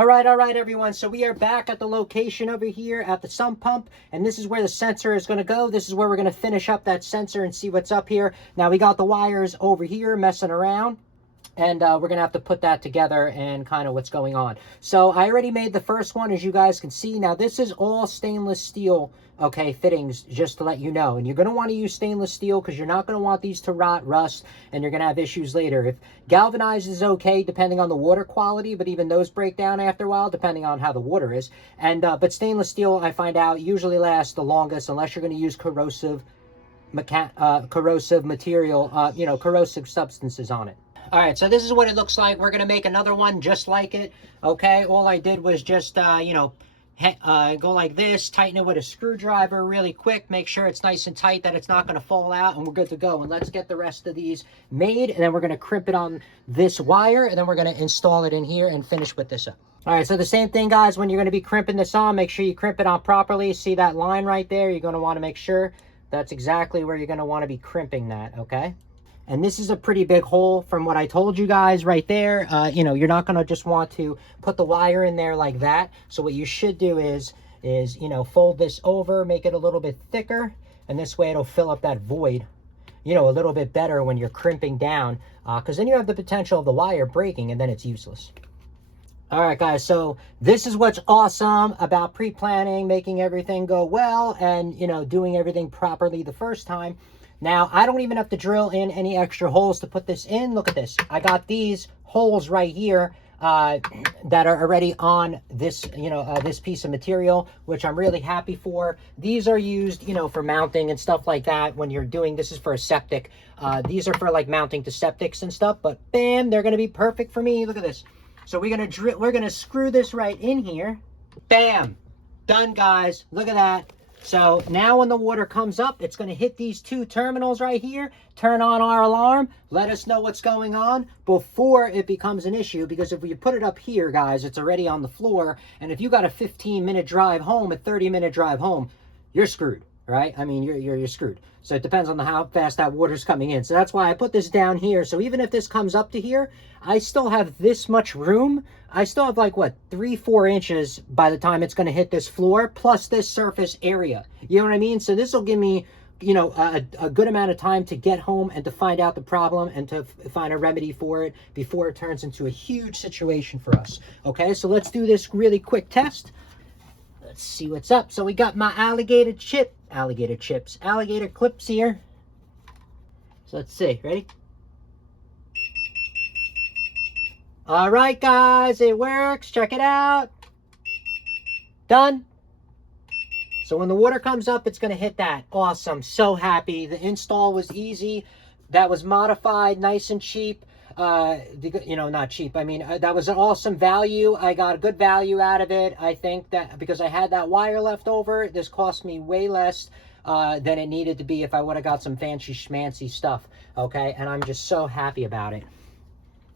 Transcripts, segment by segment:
All right, everyone. So we are back at the location over here at the sump pump, and this is where the sensor is going to go. This is where we're going to finish up that sensor and see what's up here. Now, we got the wires over here messing around, and we're going to have to put that together and kind of what's going on. So I already made the first one, as you guys can see. Now, this is all stainless steel, okay, fittings, just to let you know. And you're going to want to use stainless steel because you're not going to want these to rot, rust, and you're going to have issues later. If galvanized is okay, depending on the water quality, but even those break down after a while, depending on how the water is. And but stainless steel, I find out, usually lasts the longest unless you're going to use corrosive material, you know, corrosive substances on it. All right, so this is what it looks like. We're going to make another one just like it, okay? All I did was just, you know, go like this, tighten it with a screwdriver really quick, make sure it's nice and tight, that it's not going to fall out, and we're good to go. And let's get the rest of these made, and then we're going to crimp it on this wire, and then we're going to install it in here and finish with this up. All right, so the same thing, guys, when you're going to be crimping this on, make sure you crimp it on properly. See that line right there? You're going to want to make sure that's exactly where you're going to want to be crimping that, okay? And this is a pretty big hole from what I told you guys right there. You know, you're not going to just want to put the wire in there like that. So what you should do is, you know, fold this over, make it a little bit thicker. And this way it'll fill up that void, you know, a little bit better when you're crimping down. Because then you have the potential of the wire breaking and then it's useless. All right, guys, so this is what's awesome about pre-planning, making everything go well, and, you know, doing everything properly the first time. Now, I don't even have to drill in any extra holes to put this in. Look at this. I got these holes right here that are already on this, you know, this piece of material, which I'm really happy for. These are used, you know, for mounting and stuff like that when you're doing, this is for a septic. These are for like mounting to septics and stuff, but bam, they're going to be perfect for me. Look at this. So we're going to screw this right in here. Bam. Done, guys. Look at that. So now when the water comes up, it's going to hit these two terminals right here, turn on our alarm, let us know what's going on before it becomes an issue. Because if we put it up here, guys, it's already on the floor. And if you got a 15-minute drive home, a 30-minute drive home, you're screwed, right? I mean, you're screwed. So it depends on how fast that water's coming in. So that's why I put this down here. So even if this comes up to here, I still have this much room. I still have like, what, 3-4 inches by the time it's going to hit this floor, plus this surface area. You know what I mean? So this will give me, you know, a good amount of time to get home and to find out the problem and to find a remedy for it before it turns into a huge situation for us. Okay, so let's do this really quick test. Let's see what's up. So we got my alligator clips here. So let's see, ready? All right, guys, it works. Check it out. Done. So when the water comes up, it's going to hit that. Awesome. So happy. The install was easy. That was modified, nice and cheap. You know, not cheap. I mean, that was an awesome value. I got a good value out of it. I think that because I had that wire left over, this cost me way less than it needed to be if I would have got some fancy schmancy stuff. Okay. And I'm just so happy about it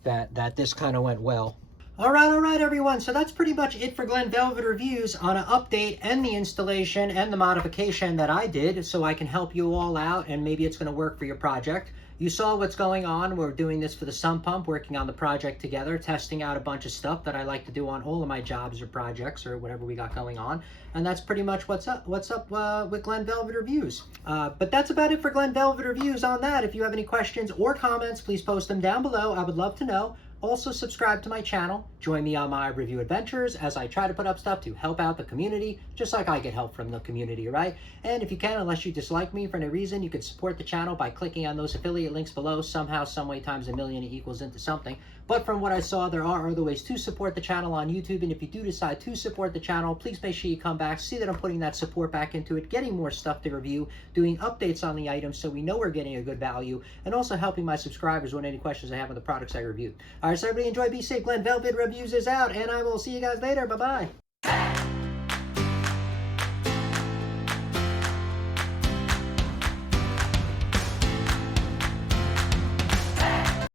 that this kind of went well. All right, everyone. So that's pretty much it for Glen Velvet Reviews on an update and the installation and the modification that I did so I can help you all out and maybe it's going to work for your project. You saw what's going on. We're doing this for the sump pump, working on the project together, testing out a bunch of stuff that I like to do on all of my jobs or projects or whatever we got going on. And that's pretty much what's up with Glen Velvet Reviews. But that's about it for Glen Velvet Reviews on that. If you have any questions or comments, please post them down below. I would love to know. Also, subscribe to my channel. Join me on my review adventures as I try to put up stuff to help out the community, just like I get help from the community, right? And if you can, unless you dislike me for any reason, you can support the channel by clicking on those affiliate links below. Somehow, someway, times a million, it equals into something. But from what I saw, there are other ways to support the channel on YouTube. And if you do decide to support the channel, please make sure you come back, see that I'm putting that support back into it, getting more stuff to review, doing updates on the items so we know we're getting a good value, and also helping my subscribers with any questions they have on the products I reviewed. All right, so everybody enjoy, be safe. Glen Velvet Reviews is out, and I will see you guys later. Bye-bye.